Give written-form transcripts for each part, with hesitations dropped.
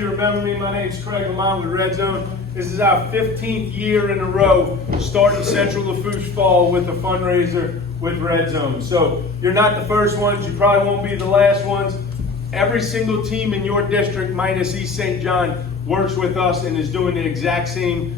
You remember me, my name's Craig. I'm on with Redzone. This is our 15th year in a row starting Central Lafourche Fall with a fundraiser with Redzone. So you're not the first ones, you probably won't be the last ones. Every single team in your district, minus East St. John, works with us and is doing the exact same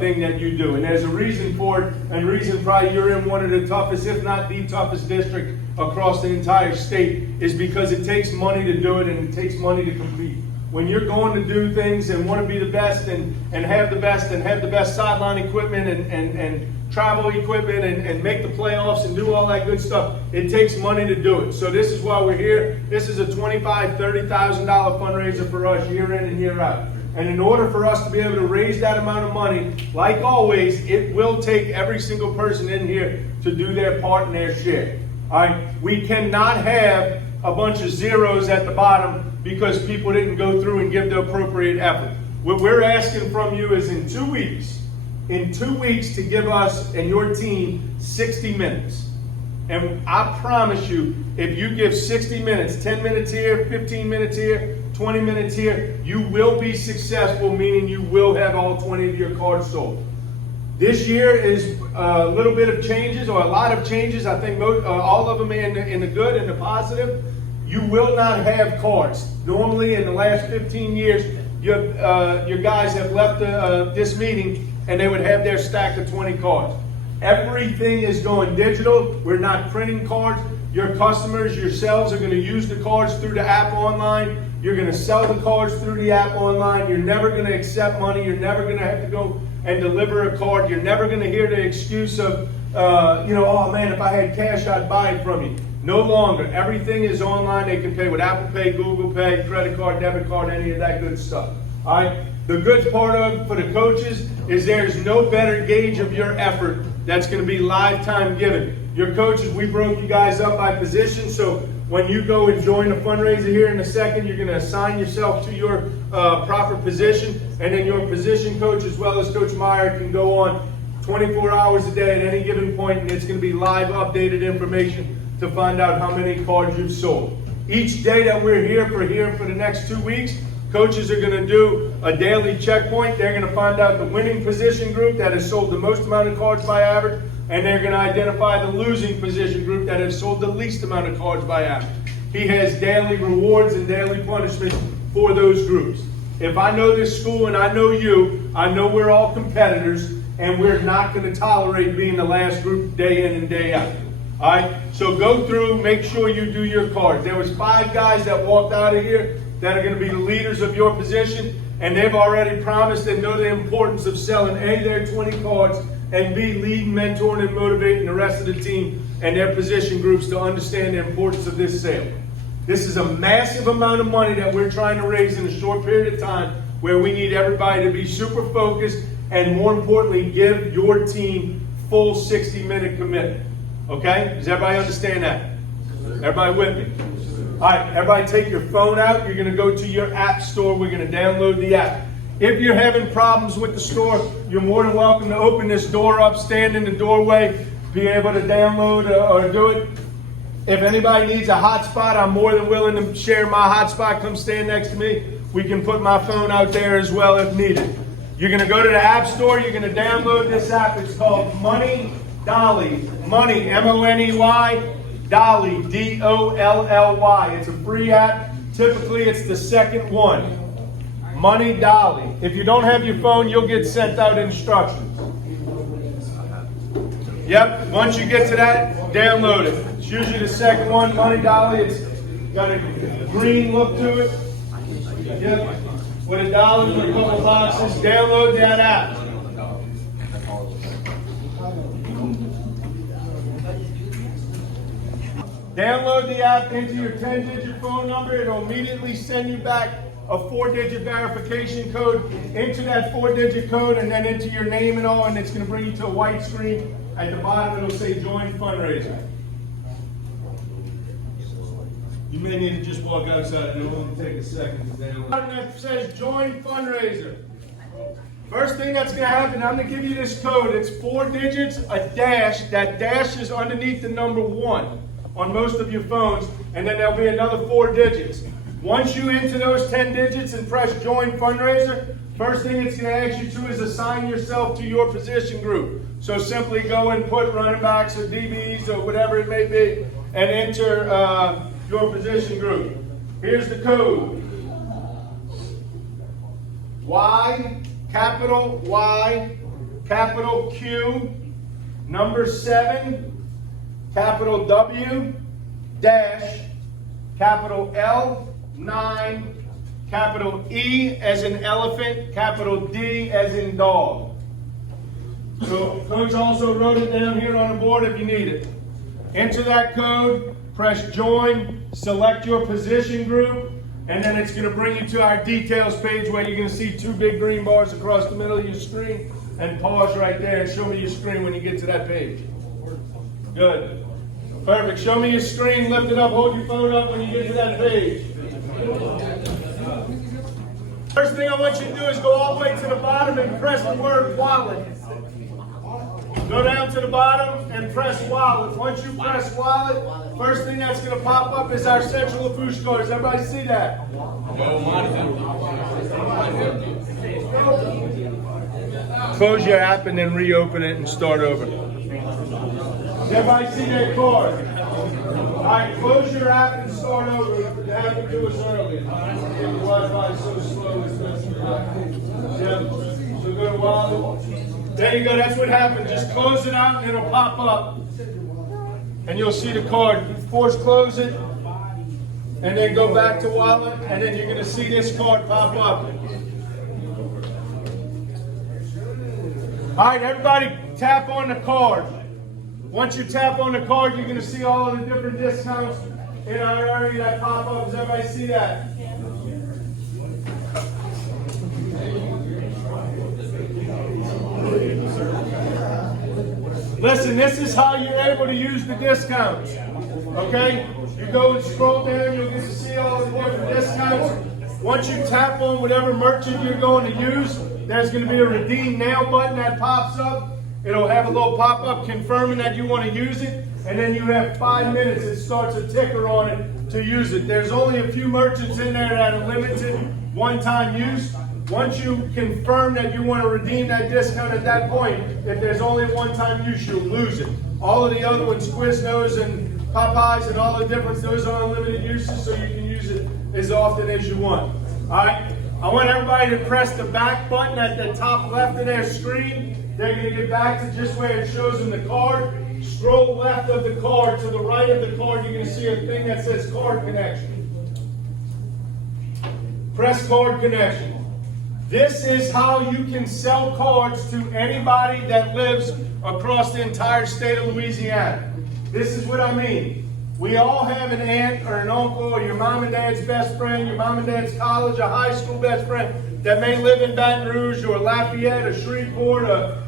thing that you do. And there's a reason for it, and reason probably you're in one of the toughest, if not the toughest district across the entire state, is because it takes money to do it and it takes money to compete. When you're going to do things and want to be the best and have the best sideline equipment and travel equipment and make the playoffs and do all that good stuff, it takes money to do it. So this is why we're here. This is a $25,000, $30,000 fundraiser for us year in and year out. And in order for us to be able to raise that amount of money, like always, it will take every single person in here to do their part and their share. All right? We cannot have a bunch of zeros at the bottom because people didn't go through and give the appropriate effort. What we're asking from you is in 2 weeks to give us and your team 60 minutes. And I promise you, if you give 60 minutes, 10 minutes here, 15 minutes here, 20 minutes here, you will be successful, meaning you will have all 20 of your cards sold. This year is a little bit of changes, or a lot of changes. I think all of them in the good and the positive. You will not have cards. Normally, in the last 15 years, your guys have left this meeting and they would have their stack of 20 cards. Everything is going digital. We're not printing cards. Your customers, yourselves, are going to use the cards through the app online. You're going to sell the cards through the app online. You're never going to accept money. You're never going to have to go and deliver a card. You're never going to hear the excuse of, oh man, if I had cash, I'd buy it from you. No longer. Everything is online. They can pay with Apple Pay, Google Pay, credit card, debit card, any of that good stuff. All right. The good part of for the coaches is there's no better gauge of your effort that's going to be lifetime given. Your coaches, we broke you guys up by position, so when you go and join the fundraiser here in a second, you're going to assign yourself to your proper position, and then your position coach, as well as Coach Meyer, can go on 24 hours a day at any given point, and it's going to be live updated information to find out how many cards you've sold. Each day that we're here for the next 2 weeks, coaches are going to do a daily checkpoint. They're going to find out the winning position group that has sold the most amount of cards by average, and they're going to identify the losing position group that has sold the least amount of cards by average. He has daily rewards and daily punishments for those groups. If I know this school and I know you, I know we're all competitors, and we're not going to tolerate being the last group day in and day out. All right, so go through, make sure you do your cards. There was 5 guys that walked out of here that are going to be the leaders of your position, and they've already promised and know the importance of selling A, their 20 cards, and B, leading, mentoring, and motivating the rest of the team and their position groups to understand the importance of this sale. This is a massive amount of money that we're trying to raise in a short period of time, where we need everybody to be super focused and, more importantly, give your team full 60-minute commitment. Okay? Does everybody understand that? Everybody with me? All right, everybody take your phone out. You're going to go to your app store. We're going to download the app. If you're having problems with the store, you're more than welcome to open this door up, stand in the doorway, be able to download or do it. If anybody needs a hotspot, I'm more than willing to share my hotspot. Come stand next to me. We can put my phone out there as well if needed. You're going to go to the app store. You're going to download this app. It's called Money Dolly. Money, M-O-N-E-Y. Dolly, D-O-L-L-Y. It's a free app. Typically, it's the second one. Money Dolly. If you don't have your phone, you'll get sent out instructions. Yep, once you get to that, download it. It's usually the second one, Money Dolly. It's got a green look to it. Yep, with $1 for a couple of boxes. Download that app. Download the app into your 10-digit phone number. It'll immediately send you back a 4-digit verification code into that 4-digit code, and then into your name and all, and it's going to bring you to a white screen. At the bottom, it'll say Join Fundraiser. You may need to just walk outside. It'll only take a second to download. That says Join Fundraiser. First thing that's going to happen, I'm going to give you this code. It's 4 digits, a dash. That dash is underneath the number 1 on most of your phones, and then there'll be another 4 digits. Once you enter those 10 digits and press join fundraiser, first thing it's going to ask you to is assign yourself to your position group. So simply go and put running backs or DBs or whatever it may be and enter your position group. Here's the code. Y, capital Q, number 7, capital W, dash, capital L, 9, capital E as in elephant, capital D as in dog. So Coach also wrote it down here on the board if you need it. Enter that code, press join, select your position group, and then it's going to bring you to our details page where you're going to see 2 big green bars across the middle of your screen, and pause right there and show me your screen when you get to that page. Good. Perfect. Show me your screen, lift it up, hold your phone up when you get to that page. First thing I want you to do is go all the way to the bottom and press the word wallet. Go down to the bottom and press wallet. Once you press wallet, first thing that's going to pop up is our Central Lafourche card. Does everybody see that? Close your app and then reopen it and start over. Does everybody see that card? All right, close your app and start over. You have to do this early. The Wi-Fi is so slow, it's messing up. Yeah. So go to wallet. There you go, that's what happened. Just close it out and it'll pop up. And you'll see the card. You force close it, and then go back to wallet, and then you're going to see this card pop up. All right, everybody tap on the card. Once you tap on the card, you're going to see all of the different discounts in our area that pop up. Does everybody see that? Listen, this is how you're able to use the discounts. Okay? You go and scroll down, you'll get to see all the different discounts. Once you tap on whatever merchant you're going to use, there's going to be a redeem now button that pops up. It'll have a little pop-up confirming that you want to use it, and then you have 5 minutes. It starts a ticker on it to use it. There's only a few merchants in there that are limited one-time use. Once you confirm that you want to redeem that discount at that point, if there's only one-time use, you'll lose it. All of the other ones, Quiznos and Popeyes and all the different, those are unlimited uses, so you can use it as often as you want. All right? I want everybody to press the back button at the top left of their screen. They're going to get back to just where it shows them the card. Scroll left of the card to the right of the card. You're going to see a thing that says card connection. Press card connection. This is how you can sell cards to anybody that lives across the entire state of Louisiana. This is what I mean. We all have an aunt or an uncle or your mom and dad's best friend, your mom and dad's college or high school best friend that may live in Baton Rouge or Lafayette or Shreveport or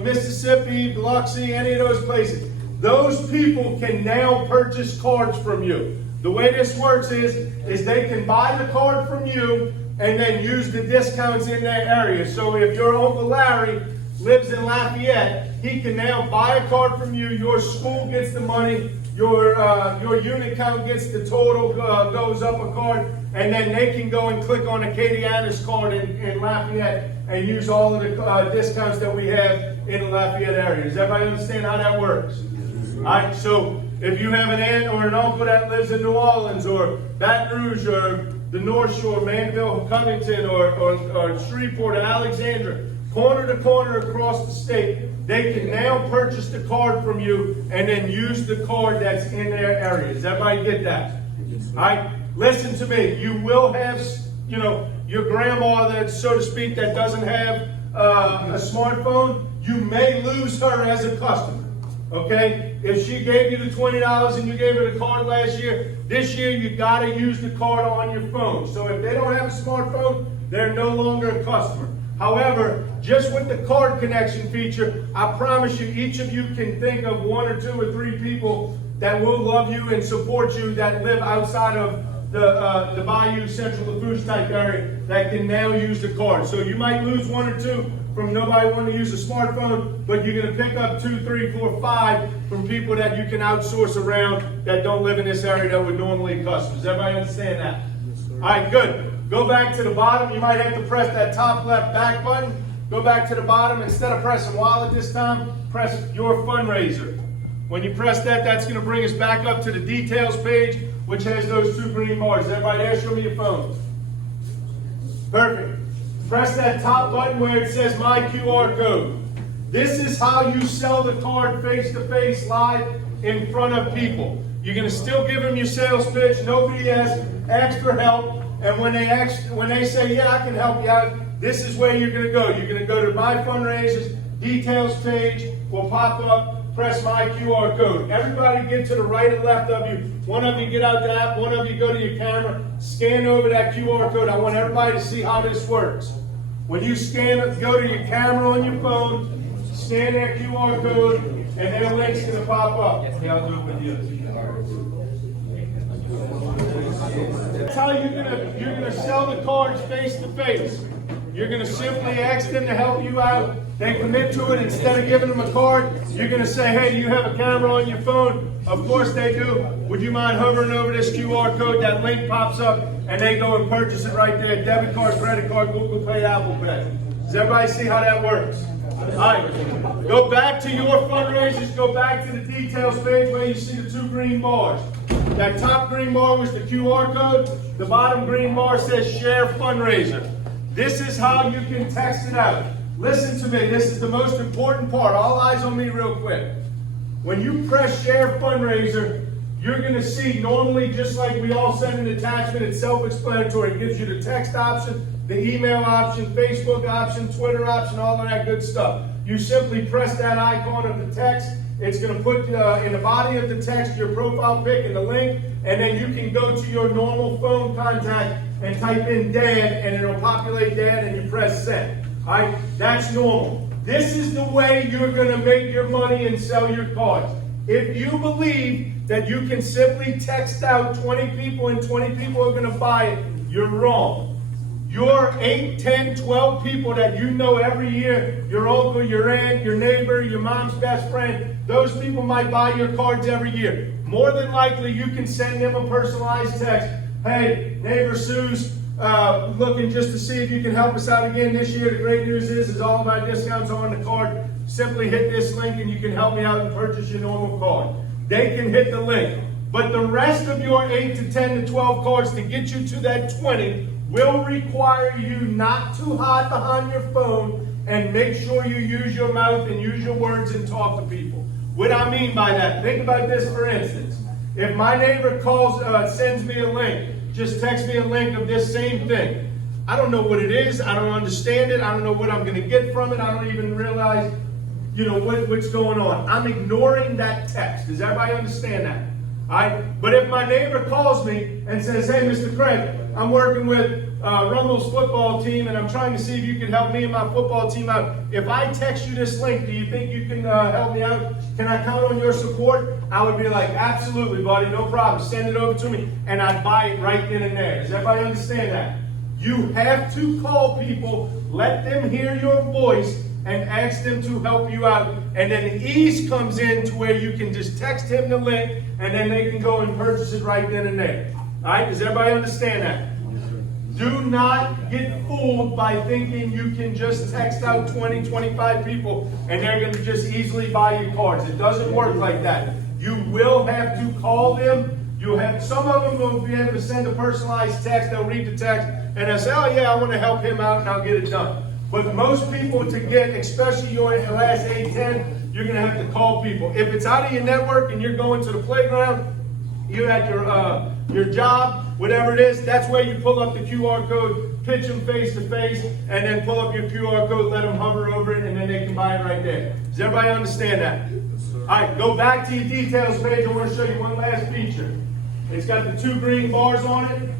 Mississippi, Biloxi, any of those places. Those people can now purchase cards from you. The way this works is they can buy the card from you and then use the discounts in that area. So if your Uncle Larry lives in Lafayette, he can now buy a card from you. Your school gets the money. Your unit count gets the total, goes up a card, and then they can go and click on a Acadiana's card in Lafayette and use all of the discounts that we have in the Lafayette area. Does everybody understand how that works? All right, so if you have an aunt or an uncle that lives in New Orleans or Baton Rouge or the North Shore, Manville, Covington, or Shreveport or Alexandria, corner to corner across the state, they can now purchase the card from you and then use the card that's in their area. Does everybody get that? All right? Listen to me. You will have, your grandma that, so to speak, that doesn't have a smartphone. You may lose her as a customer. Okay? If she gave you the $20 and you gave her the card last year, this year you got to use the card on your phone. So if they don't have a smartphone, they're no longer a customer. However, just with the card connection feature, I promise you, each of you can think of 1 or 2 or 3 people that will love you and support you that live outside of the Bayou, Central Lafourche type area that can now use the card. So you might lose 1 or 2 from nobody wanting to use a smartphone, but you're going to pick up 2, 3, 4, 5 from people that you can outsource around that don't live in this area that would normally customers. Everybody understand that? All right, good. Go back to the bottom. You might have to press that top left back button. Go back to the bottom. Instead of pressing wallet this time, press your fundraiser. When you press that, that's going to bring us back up to the details page, which has those 2 green bars. Everybody there, show me your phone. Perfect. Press that top button where it says My QR Code. This is how you sell the card face-to-face live in front of people. You're going to still give them your sales pitch, no BS, ask for help, and when they say, yeah, I can help you out, this is where you're going to go. You're going to go to My Fundraisers, details page will pop up, press My QR Code. Everybody get to the right and left of you. One of you get out the app, one of you go to your camera, scan over that QR code. I want everybody to see how this works. When you scan it, go to your camera on your phone, scan that QR code, and then a link's going to pop up. Okay, I'll do it with you. That's how you're gonna sell the cards face to face. You're gonna simply ask them to help you out. They commit to it. Instead of giving them a card, you're gonna say, hey, do you have a camera on your phone? Of course they do. Would you mind hovering over this QR code? That link pops up and they go and purchase it right there. Debit card, credit card, Google Pay, Apple Pay. Does everybody see how that works? All right, go back to your fundraisers, go back to the details page where you see the 2 green bars. That top green bar was the QR code. The bottom green bar says Share Fundraiser. This is how you can text it out. Listen to me, this is the most important part. All eyes on me real quick. When you press Share Fundraiser, you're going to see normally, just like we all send an attachment, it's self-explanatory. It gives you the text option, the email option, Facebook option, Twitter option, all of that good stuff. You simply press that icon of the text. It's going to put in the body of the text your profile pic and the link, and then you can go to your normal phone contact and type in Dad, and it'll populate Dad, and you press send. All right, that's normal. This is the way you're going to make your money and sell your cards. If you believe that you can simply text out 20 people and 20 people are going to buy it, you're wrong. Your 8, 10, 12 people that you know every year, your uncle, your aunt, your neighbor, your mom's best friend, those people might buy your cards every year. More than likely, you can send them a personalized text. Hey, neighbor Sue's looking just to see if you can help us out again this year. The great news is all of our discounts are on the card. Simply hit this link and you can help me out and purchase your normal card. They can hit the link. But the rest of your 8 to 10 to 12 cards to get you to that 20 will require you not to hide behind your phone and make sure you use your mouth and use your words and talk to people. What I mean by that, think about this for instance. If my neighbor sends me a link, just text me a link of this same thing. I don't know what it is, I don't understand it, I don't know what I'm going to get from it, I don't even realize, what's going on. I'm ignoring that text. Does everybody understand that? All right? But if my neighbor calls me and says, hey, Mr. Craig, I'm working with Rumble's football team and I'm trying to see if you can help me and my football team out. If I text you this link, do you think you can help me out? Can I count on your support? I would be like, absolutely, buddy, no problem. Send it over to me. And I'd buy it right then and there. Does everybody understand that? You have to call people, let them hear your voice, and ask them to help you out. And then the ease comes in to where you can just text him the link, and then they can go and purchase it right then and there. All right, does everybody understand that? Do not get fooled by thinking you can just text out 20, 25 people, and they're going to just easily buy your cards. It doesn't work like that. You will have to call them. Some of them will be able to send a personalized text. They'll read the text, and they'll say, oh yeah, I want to help him out, and I'll get it done. But most people to get, especially your last 8, 10, you're going to have to call people. If it's out of your network and you're going to the playground, you're at your job, whatever it is, that's where you pull up the QR code, pitch them face to face, and then pull up your QR code, let them hover over it, and then they can buy it right there. Does everybody understand that? All right, go back to your details page. I want to show you one last feature. It's got the 2 green bars on it.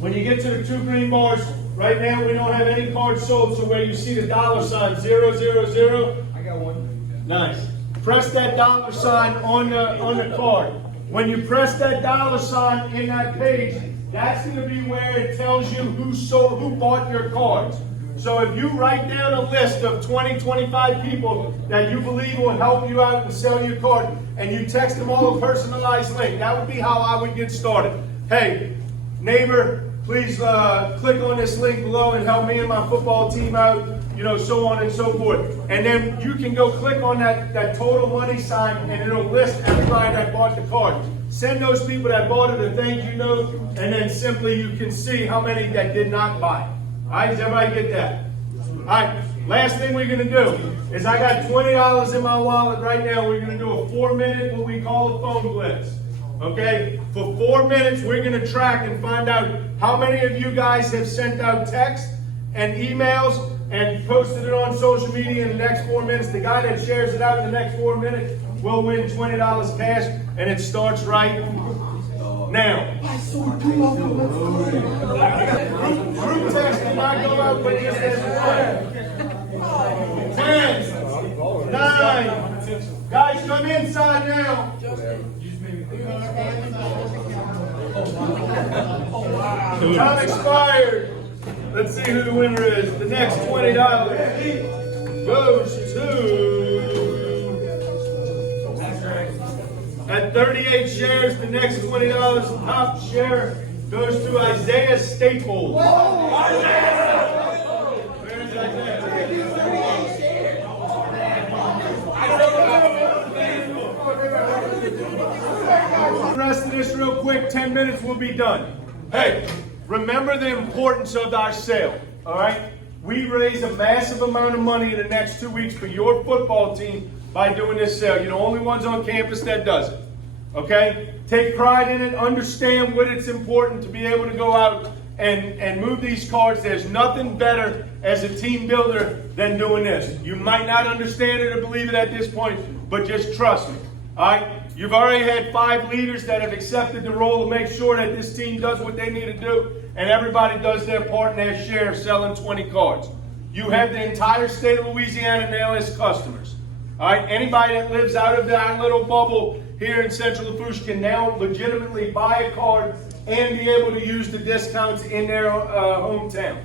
When you get to the 2 green bars, right now we don't have any cards sold, so where you see the $sign 000, I got one. Nice. Press that $sign on the card. When you press that $sign in that page, that's going to be where it tells you who bought your cards. So if you write down a list of 20, 25 people that you believe will help you out and sell your card, and you text them all a personalized link, that would be how I would get started. hey, neighbor, please click on this link below and help me and my football team out, you know, so on and so forth. And then you can go click on that total money sign and it'll list everybody that bought the card. Send those people that bought it a thank you note, and then simply you can see how many that did not buy. All right, does everybody get that? All right, last thing we're gonna do is I got $20 in my wallet right now. We're gonna do a 4-minute, what we call a phone blitz. Okay, for 4 minutes, we're gonna track and find out how many of you guys have sent out text and emails and posted it on social media in the next 4 minutes. The guy that shares it out in the next 4 minutes will win $20 cash, and it starts right now. Group text will not go out, but just as 10, 9, guys, come inside now. Time expired. Let's see who the winner is. The next $20 goes to, at 38 shares, the next $20 top share goes to Isaiah Staples. Where's Isaiah? The rest of this real quick, 10 minutes, we'll be done. Hey, remember the importance of our sale, all right? We raise a massive amount of money in the next 2 weeks for your football team by doing this sale. You're the only ones on campus that does it, okay? Take pride in it. Understand what it's important to be able to go out and move these cards. There's nothing better as a team builder than doing this. You might not understand it or believe it at this point, but just trust me, all right? You've already had 5 leaders that have accepted the role to make sure that this team does what they need to do, and everybody does their part in their share of selling 20 cards. You have the entire state of Louisiana now as customers. All right, anybody that lives out of that little bubble here in Central Lafourche can now legitimately buy a card and be able to use the discounts in their hometown.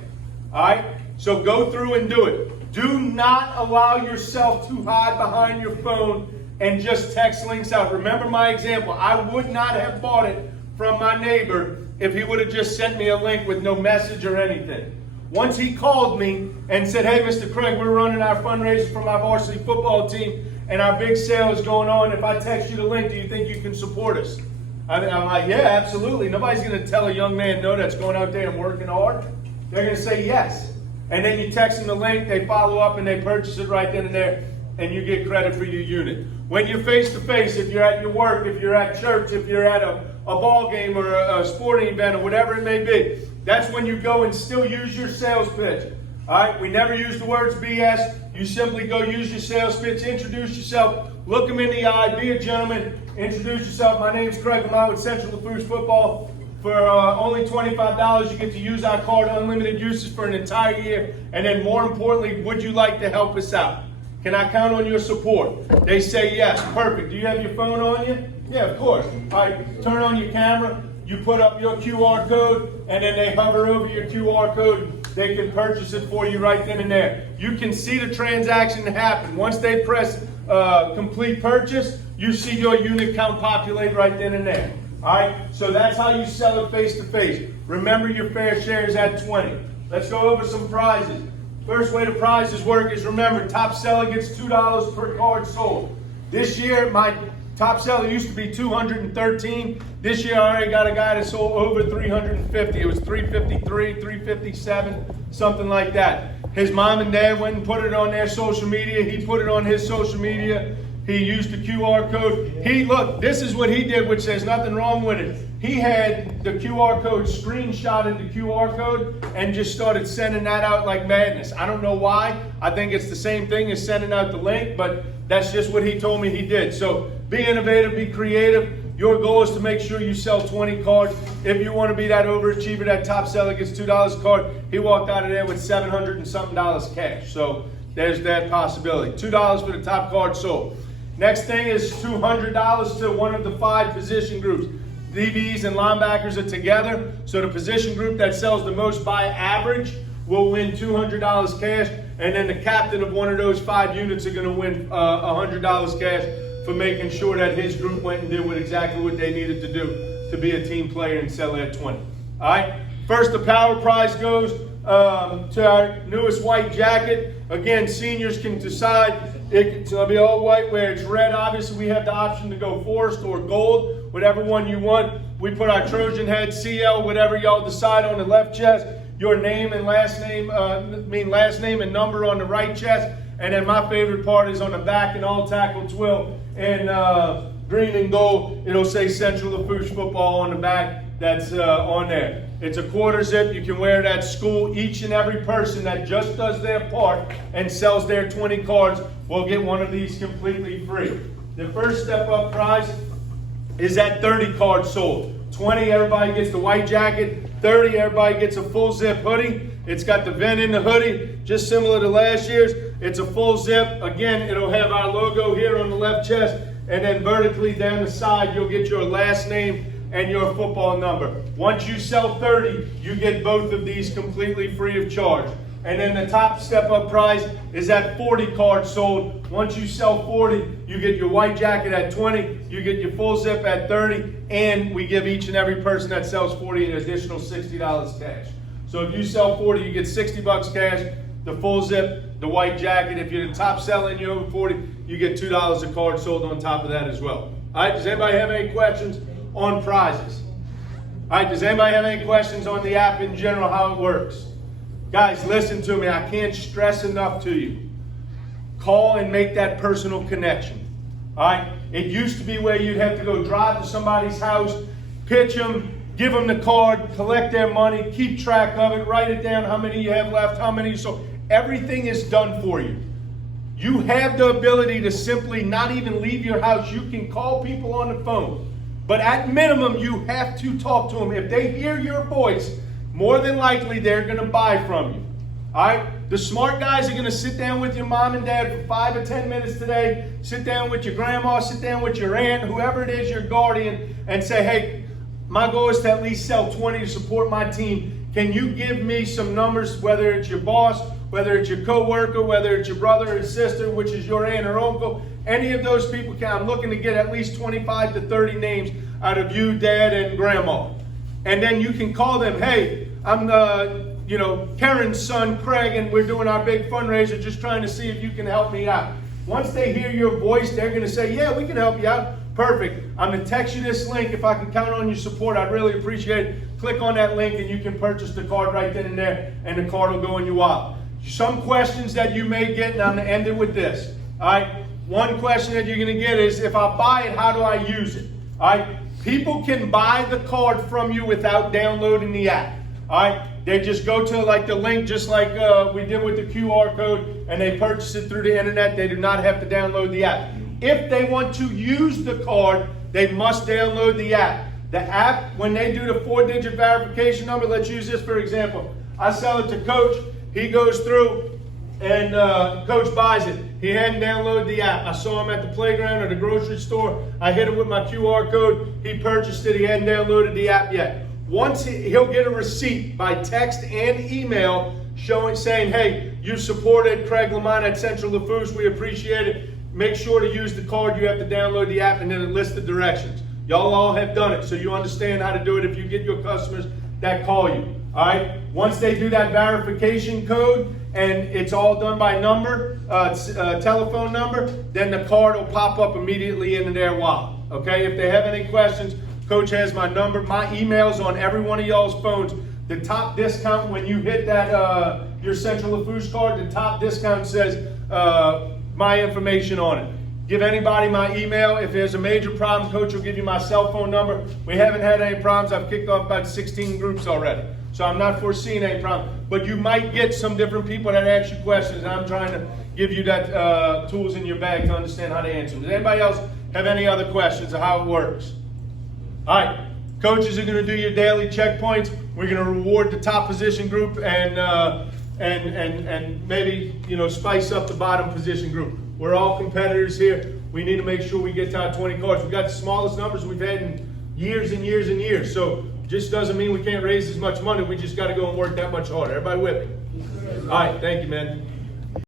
All right, so go through and do it. Do not allow yourself to hide behind your phone and just text links out. Remember my example. I would not have bought it from my neighbor if he would have just sent me a link with no message or anything. Once he called me and said, hey, Mr. Craig, we're running our fundraiser for my varsity football team and our big sale is going on. If I text you the link, do you think you can support us? I'm like, yeah, absolutely. Nobody's going to tell a young man no that's going out there and working hard. They're going to say yes. And then you text them the link, they follow up and they purchase it right then and there, and you get credit for your unit. When you're face-to-face, if you're at your work, if you're at church, if you're at a ball game or a sporting event or whatever it may be, that's when you go and still use your sales pitch. All right, we never use the words BS. You simply go use your sales pitch, introduce yourself, look them in the eye, be a gentleman, introduce yourself. My name's Craig. I'm out with Central Lafourche Football. For only $25, you get to use our card, unlimited uses for an entire year. And then more importantly, would you like to help us out? Can I count on your support? They say yes. Perfect. Do you have your phone on you? Yeah, of course. All right, turn on your camera. You put up your QR code, and then they hover over your QR code. They can purchase it for you right then and there. You can see the transaction happen. Once they press complete purchase, you see your unit count populate right then and there. All right, so that's how you sell it face to face. Remember, your fair share is at 20. Let's go over some prizes. First way the prizes work is, remember, top seller gets $2 per card sold. This year, my top seller used to be $213. This year, I already got a guy that sold over $350. It was $353, $357, something like that. His mom and dad went and put it on their social media. He put it on his social media. He used the QR code. Look, this is what he did, which there's nothing wrong with it. He had the QR code screenshotted the QR code and just started sending that out like madness. I don't know why. I think it's the same thing as sending out the link, but that's just what he told me he did. So be innovative, be creative. Your goal is to make sure you sell 20 cards. If you want to be that overachiever, that top seller gets $2 a card. He walked out of there with $700 and something cash. So there's that possibility. $2 for the top card sold. Next thing is $200 to one of the 5 position groups. DBs and linebackers are together, so the position group that sells the most by average will win $200 cash, and then the captain of one of those 5 units are going to win $100 cash for making sure that his group went and did exactly what they needed to do to be a team player and sell at 20. All right. First, the power prize goes to our newest white jacket. Again, seniors can decide. It's going to be all white where it's red. Obviously, we have the option to go forest or gold, whatever one you want. We put our Trojan head, CL, whatever y'all decide on the left chest. Your name and last name, last name and number on the right chest. And then my favorite part is on the back and all tackle twill in green and gold. It'll say Central Lafourche football on the back. That's on there. It's a quarter zip. You can wear it at school. Each and every person that just does their part and sells their 20 cards will get one of these completely free. The first step up prize is at 30 cards sold. 20, everybody gets the white jacket. 30, everybody gets a full zip hoodie. It's got the vent in the hoodie, just similar to last year's. It's a full zip. Again, it'll have our logo here on the left chest, and then vertically down the side, you'll get your last name and your football number. Once you sell 30, you get both of these completely free of charge. And then the top step-up prize is at 40 cards sold. Once you sell 40, you get your white jacket at 20, you get your full zip at 30, and we give each and every person that sells 40 an additional $60 cash. So if you sell 40, you get 60 bucks cash, the full zip, the white jacket. If you're the top seller and you're over 40, you get $2 a card sold on top of that as well. All right, does anybody have any questions on prizes? All right, does anybody have any questions on the app in general, how it works? Guys, listen to me. I can't stress enough to you. Call and make that personal connection. All right? It used to be where you'd have to go drive to somebody's house, pitch them, give them the card, collect their money, keep track of it, write it down, how many you have left, how many. So everything is done for you. You have the ability to simply not even leave your house. You can call people on the phone. But at minimum, you have to talk to them. If they hear your voice, more than likely they're going to buy from you. All right? The smart guys are going to sit down with your mom and dad for 5 or 10 minutes today, sit down with your grandma, sit down with your aunt, whoever it is, your guardian, and say, hey, my goal is to at least sell 20 to support my team. Can you give me some numbers, whether it's your boss, whether it's your coworker, whether it's your brother or sister, which is your aunt or uncle, any of those people I'm looking to get at least 25 to 30 names out of you, dad, and grandma. And then you can call them, hey, I'm Karen's son, Craig, and we're doing our big fundraiser, just trying to see if you can help me out. Once they hear your voice, they're going to say, yeah, we can help you out. Perfect. I'm going to text you this link. If I can count on your support, I'd really appreciate it. Click on that link and you can purchase the card right then and there, and the card will go in your wallet. Some questions that you may get, and I'm going to end it with this. All right. One question that you're going to get is, if I buy it, how do I use it? All right. People can buy the card from you without downloading the app. All right. They just go to like the link, just like we did with the QR code, and they purchase it through the internet. They do not have to download the app. If they want to use the card, they must download the app. The app, when they do the 4-digit verification number, let's use this for example. I sell it to Coach. He goes through and Coach buys it. He hadn't downloaded the app. I saw him at the playground or the grocery store. I hit him with my QR code. He purchased it. He hadn't downloaded the app yet. Once he'll get a receipt by text and email saying, hey, you supported Craig Lamont at Central Lafourche. We appreciate it. Make sure to use the card. You have to download the app, and then it lists the directions. Y'all all have done it, so you understand how to do it if you get your customers that call you. All right? Once they do that verification code, and it's all done by number, telephone number, then the card will pop up immediately into their wallet. Okay? If they have any questions, Coach has my number. My email's on every one of y'all's phones. The top discount, when you hit that your Central Lafourche card, the top discount says my information on it. Give anybody my email. If there's a major problem, Coach will give you my cell phone number. We haven't had any problems. I've kicked off about 16 groups already. So I'm not foreseeing any problem. But you might get some different people that ask you questions, and I'm trying to give you that tools in your bag to understand how to answer them. Does anybody else have any other questions of how it works? All right. Coaches are going to do your daily checkpoints. We're going to reward the top position group and maybe spice up the bottom position group. We're all competitors here. We need to make sure we get to our 20 cards. We've got the smallest numbers we've had in years and years and years. So just doesn't mean we can't raise as much money. We just got to go and work that much harder. Everybody with me? All right. Thank you, man.